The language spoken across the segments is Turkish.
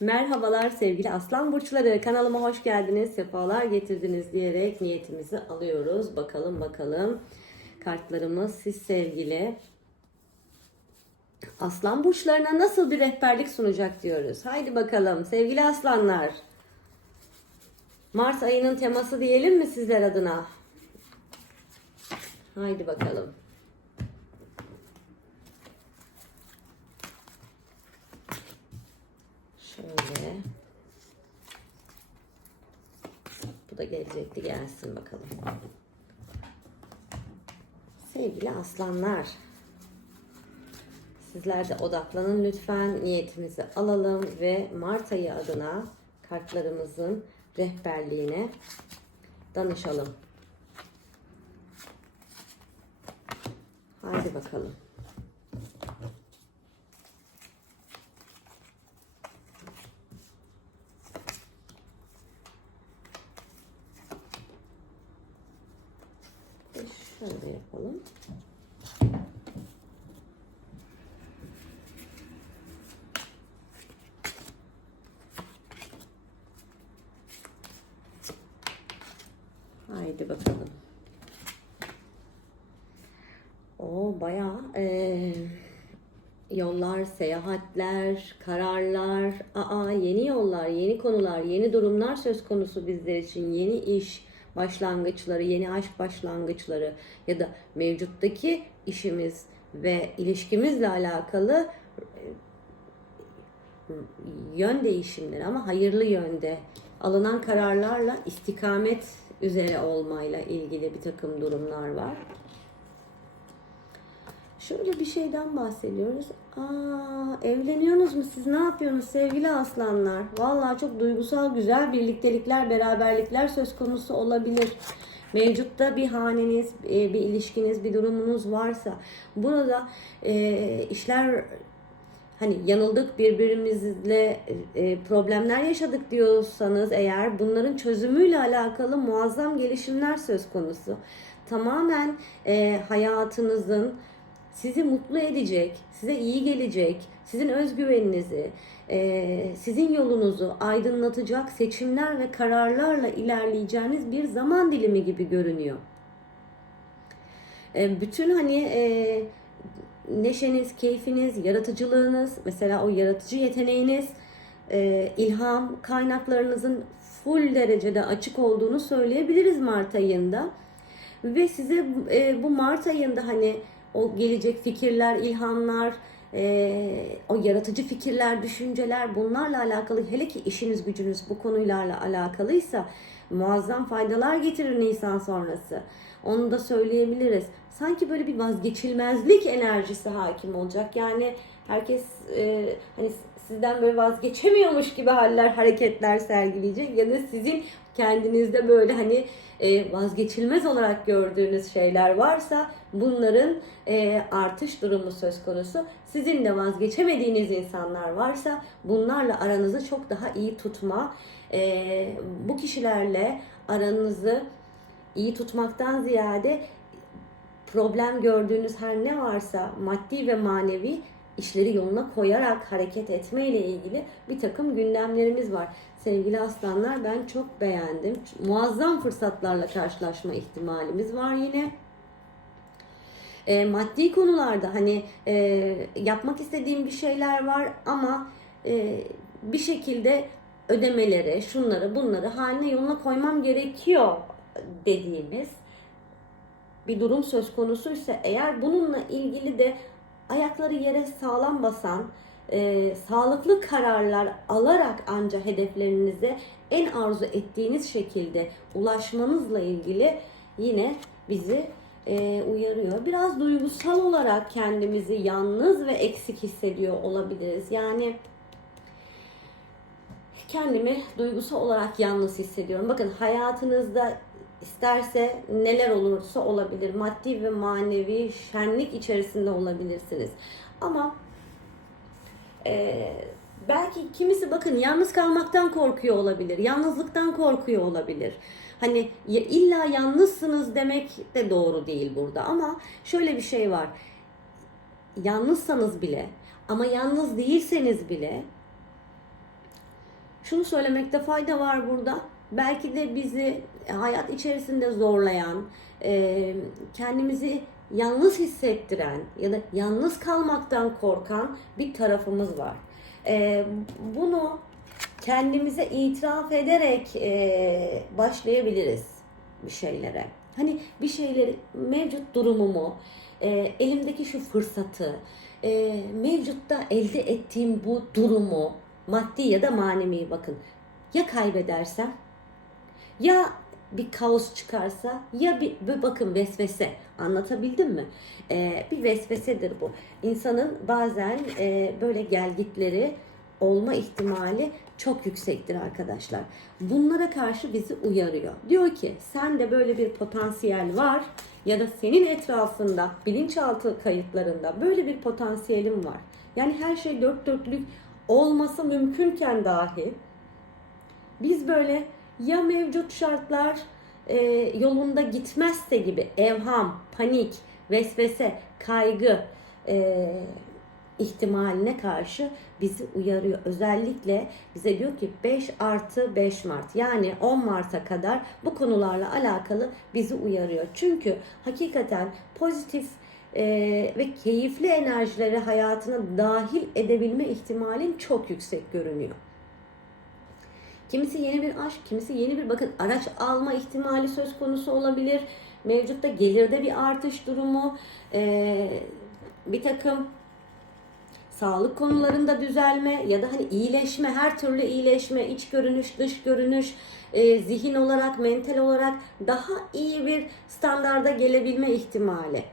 Merhabalar sevgili aslan burçları. Kanalıma hoş geldiniz, sefalar getirdiniz diyerek niyetimizi alıyoruz. Bakalım bakalım kartlarımız siz sevgili aslan burçlarına nasıl bir rehberlik sunacak diyoruz. Haydi bakalım sevgili aslanlar. Mart ayının teması diyelim mi sizler adına? Haydi bakalım. Şöyle. Da gelecekti gelsin bakalım. Sevgili aslanlar. Sizler de odaklanın lütfen. Niyetimizi alalım ve Mart ayı adına kartlarımızın rehberliğine danışalım. Haydi bakalım. Ve Şöyle yapalım. Haydi bakalım. O bayağı eee, yollar, seyahatler, kararlar, aa yeni yollar, yeni konular, yeni durumlar söz konusu bizler için. Yeni iş başlangıçları, yeni aşk başlangıçları ya da mevcuttaki işimiz ve ilişkimizle alakalı yön değişimleri ama hayırlı yönde alınan kararlarla istikamet üzere olmayla ilgili bir takım durumlar var. Şöyle bir şeyden bahsediyoruz. Aa, evleniyorsunuz mu siz? Ne yapıyorsunuz sevgili aslanlar? Vallahi çok duygusal güzel birliktelikler, beraberlikler söz konusu olabilir. Mevcutta bir haneniz, e, bir ilişkiniz, bir durumunuz varsa burada e, işler hani yanıldık birbirimizle e, problemler yaşadık diyorsanız eğer bunların çözümüyle alakalı muazzam gelişimler söz konusu. Tamamen e, hayatınızın sizi mutlu edecek, size iyi gelecek, sizin özgüveninizi, e, sizin yolunuzu aydınlatacak seçimler ve kararlarla ilerleyeceğiniz bir zaman dilimi gibi görünüyor. E, bütün hani e, neşeniz, keyfiniz, yaratıcılığınız, mesela o yaratıcı yeteneğiniz, e, ilham kaynaklarınızın full derecede açık olduğunu söyleyebiliriz Mart ayında. Ve size e, bu Mart ayında hani o gelecek fikirler, ilhamlar, e, o yaratıcı fikirler, düşünceler bunlarla alakalı hele ki işiniz gücünüz bu konuyla alakalıysa muazzam faydalar getirir Nisan sonrası. Onu da söyleyebiliriz. Sanki böyle bir vazgeçilmezlik enerjisi hakim olacak. Yani herkes e, hani sizden böyle vazgeçemiyormuş gibi haller, hareketler sergileyecek ya da sizin kendinizde böyle hani e, vazgeçilmez olarak gördüğünüz şeyler varsa bunların e, artış durumu söz konusu. Sizin de vazgeçemediğiniz insanlar varsa bunlarla aranızı çok daha iyi tutma, e, bu kişilerle aranızı iyi tutmaktan ziyade problem gördüğünüz her ne varsa maddi ve manevi işleri yoluna koyarak hareket etme ile ilgili bir takım gündemlerimiz var. Sevgili aslanlar ben çok beğendim. Muazzam fırsatlarla karşılaşma ihtimalimiz var yine. E, maddi konularda hani e, yapmak istediğim bir şeyler var ama e, bir şekilde ödemeleri, şunları, bunları haline yoluna koymam gerekiyor dediğimiz bir durum söz konusuysa eğer bununla ilgili de ayakları yere sağlam basan, e, sağlıklı kararlar alarak ancak hedeflerinize en arzu ettiğiniz şekilde ulaşmanızla ilgili yine bizi e, uyarıyor. Biraz duygusal olarak kendimizi yalnız ve eksik hissediyor olabiliriz. Yani kendimi duygusal olarak yalnız hissediyorum. Bakın hayatınızda isterse neler olursa olabilir. Maddi ve manevi şenlik içerisinde olabilirsiniz. Ama e, belki kimisi bakın yalnız kalmaktan korkuyor olabilir. Yalnızlıktan korkuyor olabilir. Hani illa yalnızsınız demek de doğru değil burada ama şöyle bir şey var. Yalnızsanız bile ama yalnız değilseniz bile şunu söylemekte fayda var burada. Belki de bizi hayat içerisinde zorlayan, e, kendimizi yalnız hissettiren ya da yalnız kalmaktan korkan bir tarafımız var. E, bunu kendimize itiraf ederek e, başlayabiliriz bir şeylere. Hani bir şeyleri mevcut durumumu, e, elimdeki şu fırsatı, mevcutta elde ettiğim bu durumu, maddi ya da manevi bakın. Ya kaybedersem, ya bir kaos çıkarsa, ya bir, bir bakın vesvese. Anlatabildim mi? E, bir vesvesedir bu. İnsanın bazen e, böyle gelgitleri olma ihtimali çok yüksektir arkadaşlar. Bunlara karşı bizi uyarıyor. Diyor ki sende böyle bir potansiyel var ya da senin etrafında bilinçaltı kayıtlarında böyle bir potansiyelin var. Yani her şey dört dörtlük olması mümkünken dahi biz böyle ya mevcut şartlar e, yolunda gitmezse gibi evham, panik, vesvese, kaygı, e, ihtimaline karşı bizi uyarıyor. Özellikle bize diyor ki 5 artı 5 Mart yani 10 Mart'a kadar bu konularla alakalı bizi uyarıyor. Çünkü hakikaten pozitif e, ve keyifli enerjileri hayatına dahil edebilme ihtimalin çok yüksek görünüyor. Kimisi yeni bir aşk, kimisi yeni bir bakın araç alma ihtimali söz konusu olabilir. Mevcutta gelirde bir artış durumu, bir takım sağlık konularında düzelme ya da hani iyileşme, her türlü iyileşme, iç görünüş, dış görünüş, zihin olarak, mental olarak daha iyi bir standarda gelebilme ihtimali.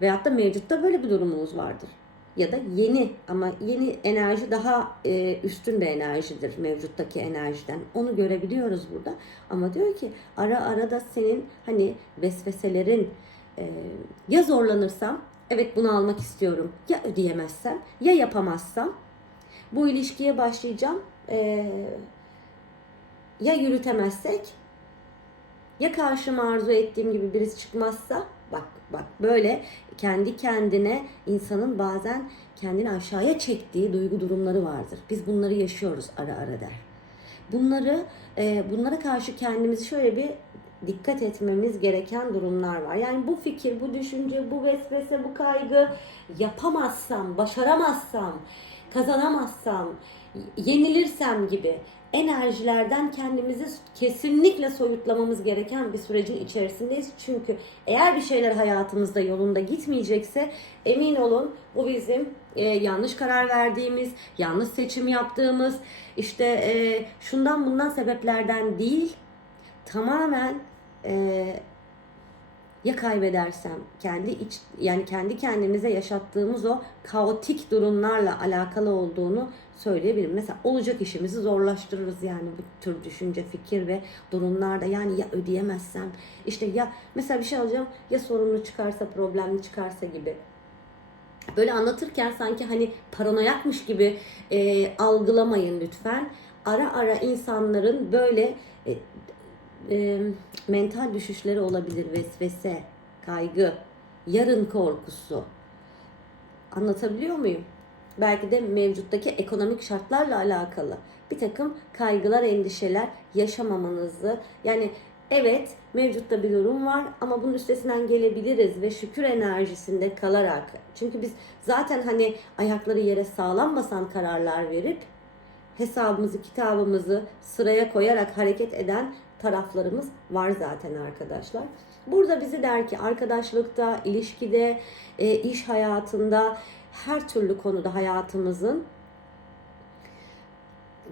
Veyahut da mevcutta böyle bir durumunuz vardır. Ya da yeni ama yeni enerji daha e, üstün bir enerjidir mevcuttaki enerjiden. Onu görebiliyoruz burada. Ama diyor ki ara ara da senin hani vesveselerin e, ya zorlanırsam Evet bunu almak istiyorum. Ya ödeyemezsem, ya yapamazsam bu ilişkiye başlayacağım. Ee, ya yürütemezsek, ya karşıma arzu ettiğim gibi birisi çıkmazsa, bak bak böyle kendi kendine insanın bazen kendini aşağıya çektiği duygu durumları vardır. Biz bunları yaşıyoruz ara ara der. Bunları e, bunlara karşı kendimizi şöyle bir dikkat etmemiz gereken durumlar var. Yani bu fikir, bu düşünce, bu vesvese, bu kaygı yapamazsam, başaramazsam, kazanamazsam, yenilirsem gibi enerjilerden kendimizi kesinlikle soyutlamamız gereken bir sürecin içerisindeyiz. Çünkü eğer bir şeyler hayatımızda yolunda gitmeyecekse emin olun bu bizim e, yanlış karar verdiğimiz, yanlış seçim yaptığımız, işte e, şundan bundan sebeplerden değil, tamamen e, ya kaybedersem kendi iç yani kendi kendimize yaşattığımız o kaotik durumlarla alakalı olduğunu söyleyebilirim. Mesela olacak işimizi zorlaştırırız yani bu tür düşünce, fikir ve durumlarda. Yani ya ödeyemezsem işte ya mesela bir şey alacağım ya sorunlu çıkarsa, problemli çıkarsa gibi. Böyle anlatırken sanki hani paranoyakmış gibi e, algılamayın lütfen. Ara ara insanların böyle e, e, mental düşüşleri olabilir. Vesvese, kaygı, yarın korkusu. Anlatabiliyor muyum? Belki de mevcuttaki ekonomik şartlarla alakalı bir takım kaygılar, endişeler yaşamamanızı yani evet mevcutta bir durum var ama bunun üstesinden gelebiliriz ve şükür enerjisinde kalarak çünkü biz zaten hani ayakları yere sağlam basan kararlar verip hesabımızı, kitabımızı sıraya koyarak hareket eden taraflarımız var zaten arkadaşlar. Burada bizi der ki arkadaşlıkta, ilişkide, e, iş hayatında her türlü konuda hayatımızın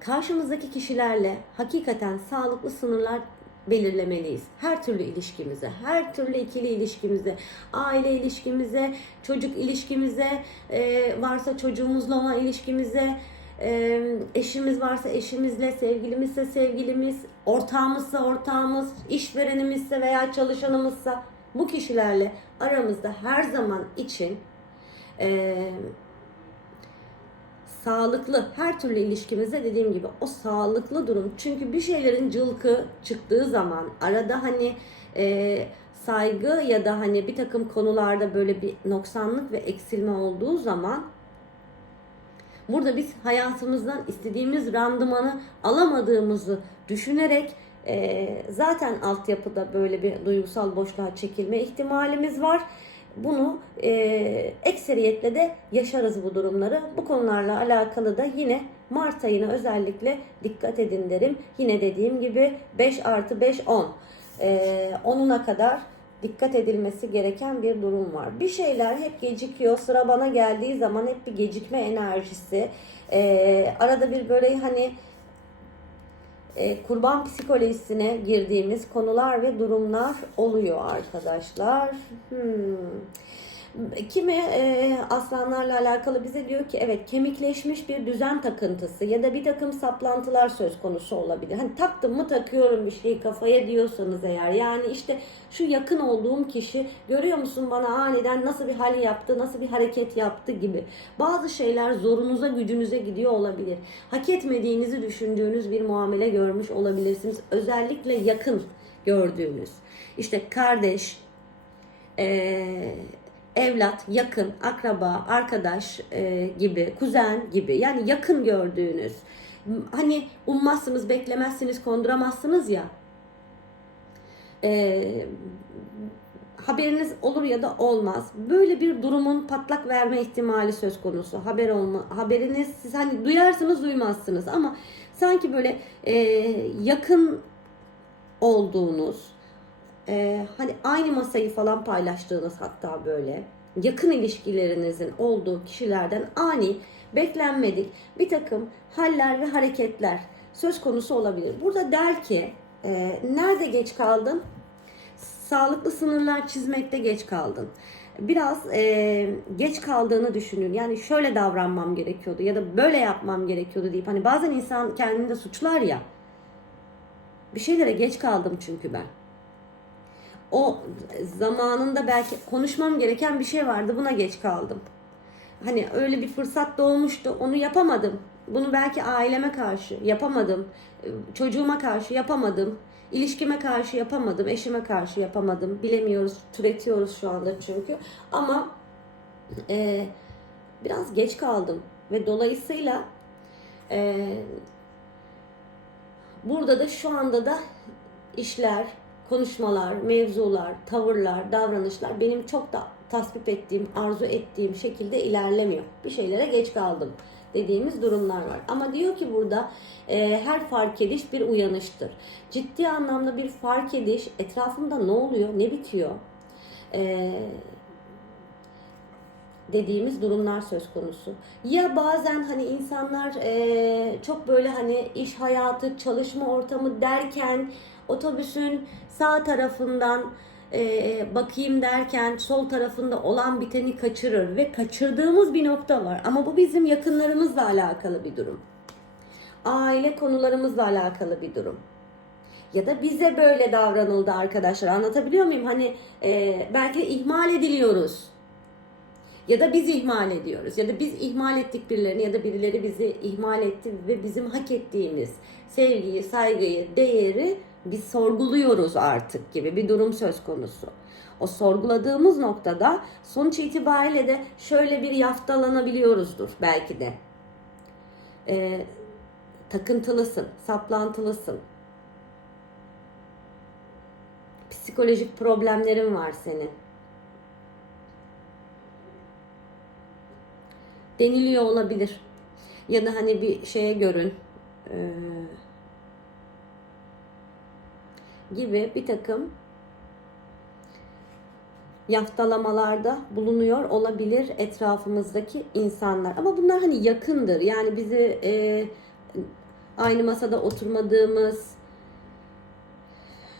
karşımızdaki kişilerle hakikaten sağlıklı sınırlar belirlemeliyiz. Her türlü ilişkimize, her türlü ikili ilişkimize, aile ilişkimize, çocuk ilişkimize, e, varsa çocuğumuzla olan ilişkimize, e, eşimiz varsa eşimizle, sevgilimizse sevgilimiz, ortağımızsa ortağımız, işverenimizse veya çalışanımızsa bu kişilerle aramızda her zaman için e, sağlıklı her türlü ilişkimizde dediğim gibi o sağlıklı durum. Çünkü bir şeylerin cılkı çıktığı zaman arada hani e, saygı ya da hani bir takım konularda böyle bir noksanlık ve eksilme olduğu zaman Burada biz hayatımızdan istediğimiz randımanı alamadığımızı düşünerek e, zaten altyapıda böyle bir duygusal boşluğa çekilme ihtimalimiz var. Bunu e, ekseriyetle de yaşarız bu durumları. Bu konularla alakalı da yine Mart ayına özellikle dikkat edin derim. Yine dediğim gibi 5 artı 5 10. E, 10'una kadar dikkat edilmesi gereken bir durum var. Bir şeyler hep gecikiyor. Sıra bana geldiği zaman hep bir gecikme enerjisi. E, arada bir böyle hani e, kurban psikolojisine girdiğimiz konular ve durumlar oluyor arkadaşlar. Hmm. Kimi e, aslanlarla alakalı bize diyor ki evet kemikleşmiş bir düzen takıntısı ya da bir takım saplantılar söz konusu olabilir. Hani taktım mı takıyorum bir şeyi kafaya diyorsanız eğer yani işte şu yakın olduğum kişi görüyor musun bana aniden nasıl bir hal yaptı, nasıl bir hareket yaptı gibi. Bazı şeyler zorunuza gücünüze gidiyor olabilir. Hak etmediğinizi düşündüğünüz bir muamele görmüş olabilirsiniz. Özellikle yakın gördüğünüz. İşte kardeş, eee evlat, yakın, akraba, arkadaş e, gibi, kuzen gibi yani yakın gördüğünüz hani ummazsınız, beklemezsiniz, konduramazsınız ya e, haberiniz olur ya da olmaz. Böyle bir durumun patlak verme ihtimali söz konusu. Haber olma, haberiniz siz hani duyarsınız duymazsınız ama sanki böyle e, yakın olduğunuz, e, hani aynı masayı falan paylaştığınız hatta böyle yakın ilişkilerinizin olduğu kişilerden ani beklenmedik bir takım haller ve hareketler söz konusu olabilir. Burada der ki e, nerede geç kaldın? Sağlıklı sınırlar çizmekte geç kaldın. Biraz e, geç kaldığını düşünün. Yani şöyle davranmam gerekiyordu ya da böyle yapmam gerekiyordu deyip hani bazen insan kendini de suçlar ya. Bir şeylere geç kaldım çünkü ben o zamanında belki konuşmam gereken bir şey vardı buna geç kaldım. Hani öyle bir fırsat doğmuştu onu yapamadım. Bunu belki aileme karşı yapamadım. Çocuğuma karşı yapamadım. İlişkime karşı yapamadım. Eşime karşı yapamadım. Bilemiyoruz. Türetiyoruz şu anda çünkü. Ama e, biraz geç kaldım. Ve dolayısıyla e, burada da şu anda da işler, konuşmalar, mevzular, tavırlar, davranışlar benim çok da tasvip ettiğim, arzu ettiğim şekilde ilerlemiyor. Bir şeylere geç kaldım dediğimiz durumlar var. Ama diyor ki burada e, her fark ediş bir uyanıştır. Ciddi anlamda bir fark ediş, etrafımda ne oluyor, ne bitiyor? E, dediğimiz durumlar söz konusu. Ya bazen hani insanlar e, çok böyle hani iş hayatı, çalışma ortamı derken otobüsün sağ tarafından e, bakayım derken sol tarafında olan biteni kaçırır ve kaçırdığımız bir nokta var. Ama bu bizim yakınlarımızla alakalı bir durum. Aile konularımızla alakalı bir durum. Ya da bize böyle davranıldı arkadaşlar. Anlatabiliyor muyum? Hani e, belki ihmal ediliyoruz. Ya da biz ihmal ediyoruz. Ya da biz ihmal ettik birilerini ya da birileri bizi ihmal etti ve bizim hak ettiğimiz sevgiyi, saygıyı, değeri biz sorguluyoruz artık gibi bir durum söz konusu. O sorguladığımız noktada sonuç itibariyle de şöyle bir yaftalanabiliyoruzdur belki de. Ee, takıntılısın, saplantılısın. Psikolojik problemlerin var senin. Deniliyor olabilir. Ya da hani bir şeye görün. Ee, gibi bir takım yaftalamalarda bulunuyor olabilir etrafımızdaki insanlar. Ama bunlar hani yakındır. Yani bizi e, aynı masada oturmadığımız,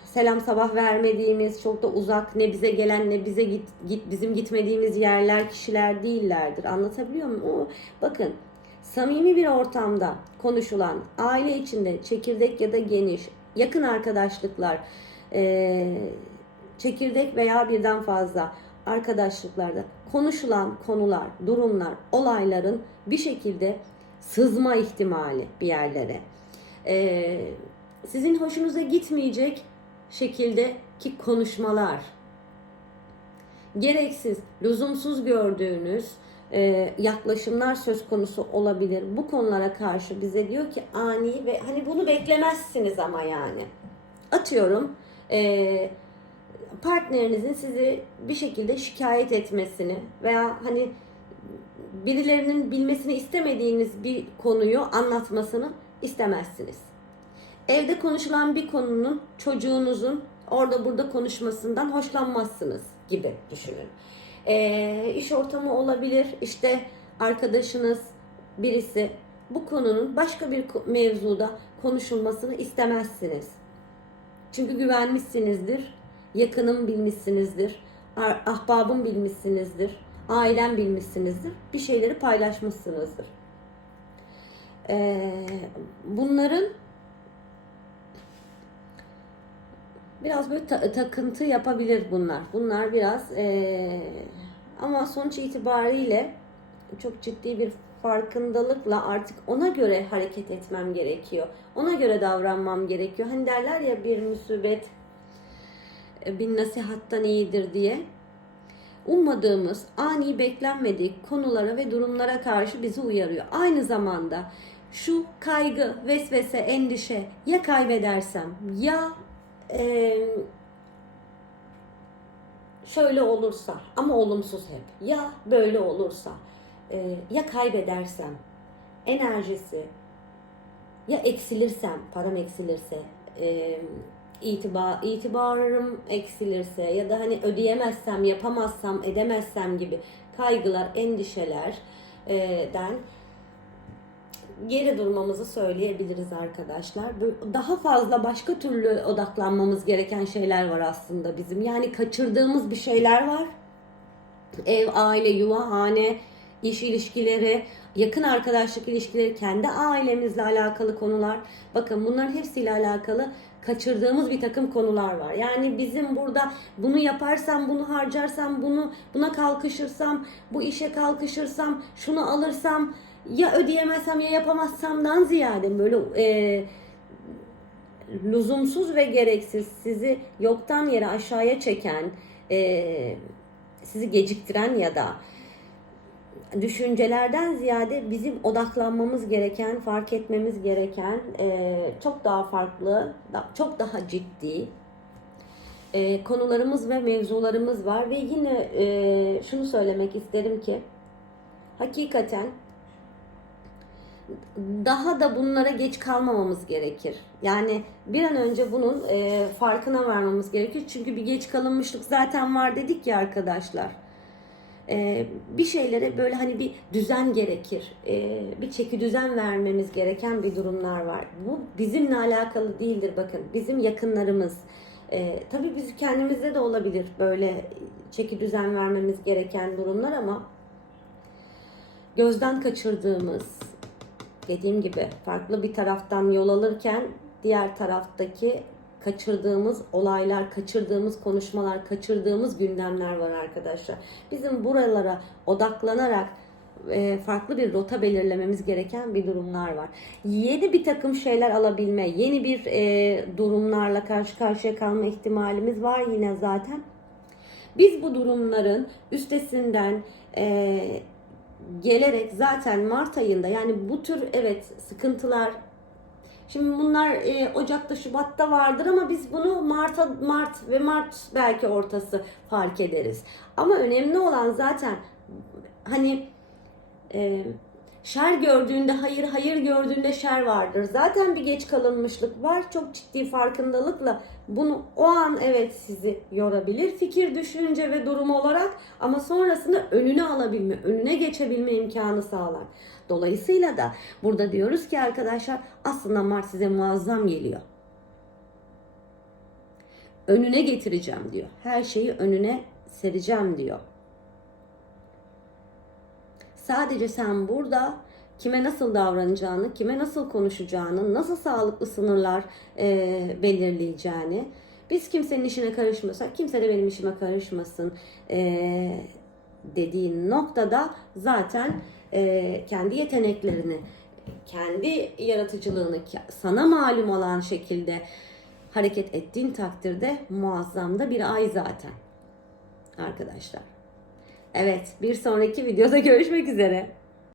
selam sabah vermediğimiz, çok da uzak ne bize gelen ne bize git, git bizim gitmediğimiz yerler, kişiler değillerdir. Anlatabiliyor muyum? O, bakın samimi bir ortamda konuşulan, aile içinde çekirdek ya da geniş, yakın arkadaşlıklar, e, çekirdek veya birden fazla arkadaşlıklarda konuşulan konular, durumlar, olayların bir şekilde sızma ihtimali bir yerlere. E, sizin hoşunuza gitmeyecek şekildeki konuşmalar, gereksiz, lüzumsuz gördüğünüz e, yaklaşımlar söz konusu olabilir. Bu konulara karşı bize diyor ki ani ve hani bunu beklemezsiniz ama yani. Atıyorum e, partnerinizin sizi bir şekilde şikayet etmesini veya hani birilerinin bilmesini istemediğiniz bir konuyu anlatmasını istemezsiniz. Evde konuşulan bir konunun çocuğunuzun orada burada konuşmasından hoşlanmazsınız gibi düşünün. Ee, iş ortamı olabilir, işte arkadaşınız birisi bu konunun başka bir mevzuda konuşulmasını istemezsiniz. Çünkü güvenmişsinizdir, yakınım bilmişsinizdir, ahbabım bilmişsinizdir, ailem bilmişsinizdir, bir şeyleri paylaşmışsınızdır. Ee, bunların biraz böyle ta- takıntı yapabilir bunlar. Bunlar biraz ee, ama sonuç itibariyle çok ciddi bir farkındalıkla artık ona göre hareket etmem gerekiyor. Ona göre davranmam gerekiyor. Hani derler ya bir musibet e, bin nasihattan iyidir diye. Ummadığımız, ani beklenmedik konulara ve durumlara karşı bizi uyarıyor. Aynı zamanda şu kaygı, vesvese, endişe ya kaybedersem ya şöyle olursa ama olumsuz hep. Ya böyle olursa ya kaybedersem enerjisi ya eksilirsem param eksilirse itibar itibarım eksilirse ya da hani ödeyemezsem yapamazsam edemezsem gibi kaygılar endişelerden geri durmamızı söyleyebiliriz arkadaşlar. Daha fazla başka türlü odaklanmamız gereken şeyler var aslında bizim. Yani kaçırdığımız bir şeyler var. Ev, aile, yuva, hane, iş ilişkileri, yakın arkadaşlık ilişkileri, kendi ailemizle alakalı konular. Bakın bunların hepsiyle alakalı kaçırdığımız bir takım konular var. Yani bizim burada bunu yaparsam, bunu harcarsam, bunu buna kalkışırsam, bu işe kalkışırsam, şunu alırsam, ya ödeyemezsem ya yapamazsamdan ziyade böyle e, lüzumsuz ve gereksiz sizi yoktan yere aşağıya çeken, e, sizi geciktiren ya da düşüncelerden ziyade bizim odaklanmamız gereken, fark etmemiz gereken e, çok daha farklı, çok daha ciddi e, konularımız ve mevzularımız var. Ve yine e, şunu söylemek isterim ki hakikaten daha da bunlara geç kalmamamız gerekir. Yani bir an önce bunun e, farkına varmamız gerekir. Çünkü bir geç kalınmışlık zaten var dedik ya arkadaşlar. E, bir şeylere böyle hani bir düzen gerekir. E, bir çeki düzen vermemiz gereken bir durumlar var. Bu bizimle alakalı değildir bakın. Bizim yakınlarımız. E, tabii biz kendimizde de olabilir böyle çeki düzen vermemiz gereken durumlar ama gözden kaçırdığımız, dediğim gibi farklı bir taraftan yol alırken diğer taraftaki kaçırdığımız olaylar, kaçırdığımız konuşmalar, kaçırdığımız gündemler var arkadaşlar. Bizim buralara odaklanarak e, farklı bir rota belirlememiz gereken bir durumlar var. Yeni bir takım şeyler alabilme, yeni bir e, durumlarla karşı karşıya kalma ihtimalimiz var yine zaten. Biz bu durumların üstesinden e, gelerek zaten Mart ayında yani bu tür evet sıkıntılar Şimdi bunlar e, Ocak'ta, Şubat'ta vardır ama biz bunu Mart'a, Mart ve Mart belki ortası fark ederiz. Ama önemli olan zaten hani e, şer gördüğünde hayır, hayır gördüğünde şer vardır. Zaten bir geç kalınmışlık var. Çok ciddi farkındalıkla bunu o an evet sizi yorabilir. Fikir, düşünce ve durum olarak ama sonrasında önüne alabilme, önüne geçebilme imkanı sağlar. Dolayısıyla da burada diyoruz ki arkadaşlar aslında Mart size muazzam geliyor. Önüne getireceğim diyor. Her şeyi önüne sereceğim diyor. Sadece sen burada kime nasıl davranacağını, kime nasıl konuşacağını, nasıl sağlıklı sınırlar e, belirleyeceğini, biz kimsenin işine karışmasak, kimse de benim işime karışmasın e, dediğin noktada zaten e, kendi yeteneklerini, kendi yaratıcılığını sana malum olan şekilde hareket ettiğin takdirde muazzam da bir ay zaten arkadaşlar. Evet, bir sonraki videoda görüşmek üzere.